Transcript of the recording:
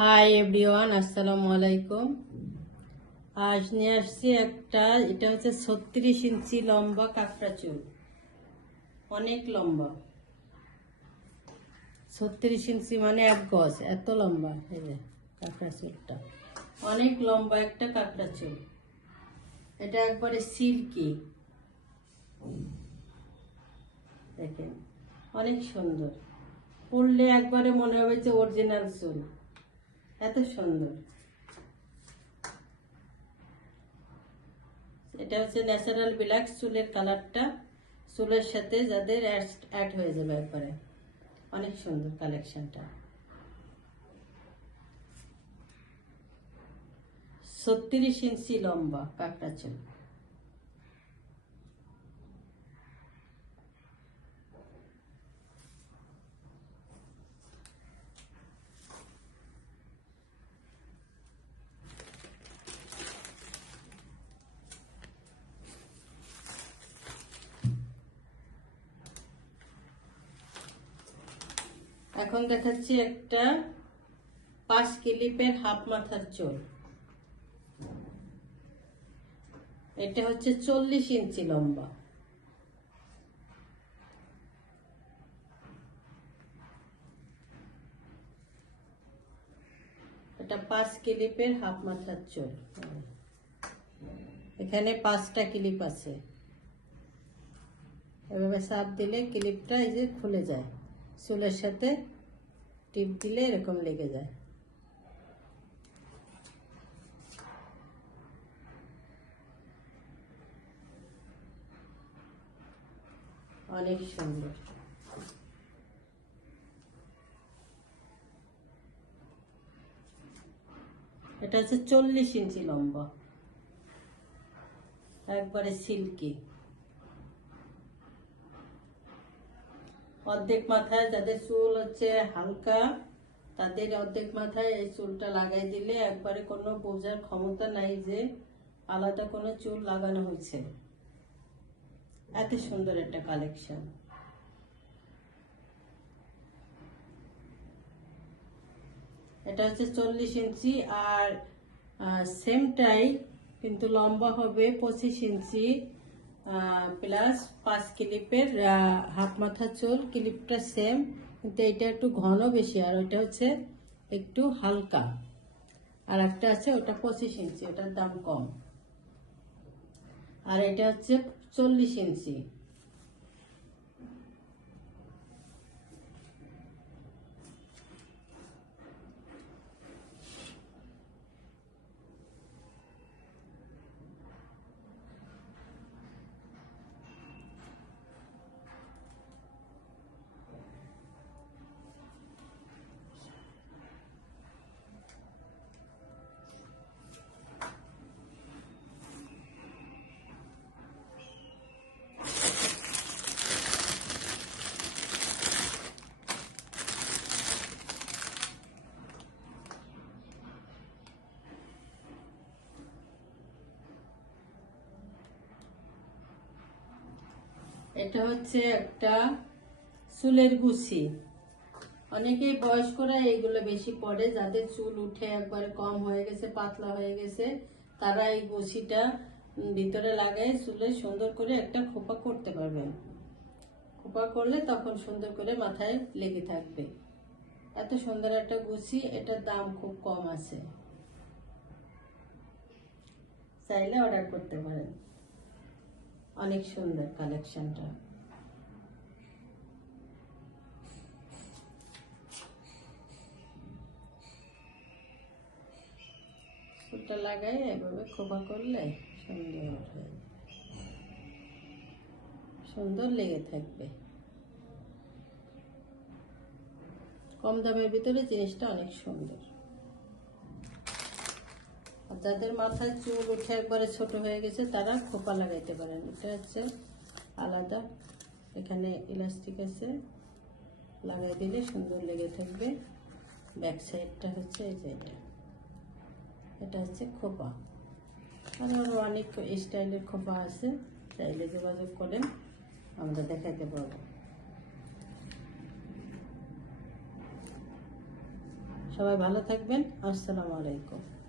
Hi everyone আসসালামু আলাইকুম আজ নিয়ে আসছি একটা, এটা হচ্ছে ছত্রিশ ইঞ্চি লম্বা কাঁকড়া চুল। অনেক লম্বা। ছত্রিশ ইঞ্চি মানে এক গজ, এত লম্বা এই যে কাঁকড়া চুলটা। অনেক লম্বা একটা কাঁকড়া চুল। এটা একবারে সিল্কি। দেখেন, অনেক সুন্দর। পড়লে একবারে মনে হবে যে অরিজিনাল চুল। এত সুন্দর। এটা হচ্ছে ন্যাচারাল ব্ল্যাক চুলের কালারটা। চুলের সাথে যাদের অ্যাড হয়ে যাবে একবারে। অনেক সুন্দর কালেকশনটা ছত্রিশ ইঞ্চি লম্বা কাঁকড়া চুল। এখন দেখাচ্ছি একটা পাঁচ ক্লিপের হাফ মাথার চোল। এটা হচ্ছে চল্লিশ ইঞ্চি লম্বা। এটা পাঁচ ক্লিপের হাফ মাথার চোল। এখানে পাঁচটা ক্লিপ আছে। এভাবে চাপ দিলে ক্লিপটা এই যে খুলে যায়। চুলের সাথে টিপ দিলে এরকম লেগে যায়। অনেক সুন্দর। এটা হচ্ছে চল্লিশ ইঞ্চি লম্বা। একবারে সিল্কি। অর্ধেক মাথায় যাদের চুল হচ্ছে হালকা, তাদের অর্ধেক মাথায় এই চুলটা লাগাই দিলে একবারে কোনো বোঝার ক্ষমতা নাই যে আলাদা কোনো চুল লাগানো হয়েছে। এত সুন্দর একটা কালেকশন এটা হচ্ছে চল্লিশ ইঞ্চি আর সেমটাই কিন্তু লম্বা হবে পঁচিশ ইঞ্চি। প্লাস পাঁচ ক্লিপের হাফ মাথা, চোল ক্লিপটা সেম কিন্তু এটা একটু ঘন বেশি, আর ওইটা হচ্ছে একটু হালকা। আর একটা আছে, ওটা পঁচিশ ইঞ্চি, ওটার দাম কম। আর এটা হচ্ছে চল্লিশ ইঞ্চি। এটা হচ্ছে একটা চুলের গুছি। অনেকেই বয়স্করা এইগুলো বেশি পরে, যাদের চুল উঠে একবারে কম হয়ে গেছে, পাতলা হয়ে গেছে, তারা এই গুছিটা ভিতরে লাগাই চুলে সুন্দর করে একটা খোপা করতে পারবেন খোপা করলে তখন সুন্দর করে মাথায় লেগে থাকবে। এত সুন্দর একটা গুছি, এটার দাম খুব কম আছে। চাইলে অর্ডার করতে পারেন। অনেক সুন্দর কালেকশনটা। ফুলটা লাগাই এভাবে খোপা করলে সুন্দর সুন্দর লেগে থাকবে। কম দামের ভিতরে জিনিসটা অনেক সুন্দর। যাদের মাথায় চুল উঠে একবারে ছোট হয়ে গেছে, তারা খোপা লাগাইতে পারেন। এটা হচ্ছে আলাদা। এখানে ইলাস্টিক আছে। লাগাই দিলে সুন্দর লেগে থাকবে। ব্যাক সাইডটা হচ্ছে এই এটা। এটা হচ্ছে খোপা। আর আরও অনেক স্টাইলের খোপা আছে। চাইলে যোগাযোগ করেন, আমরা দেখাতে পারব। সবাই ভালো থাকবেন। আসসালামু আলাইকুম।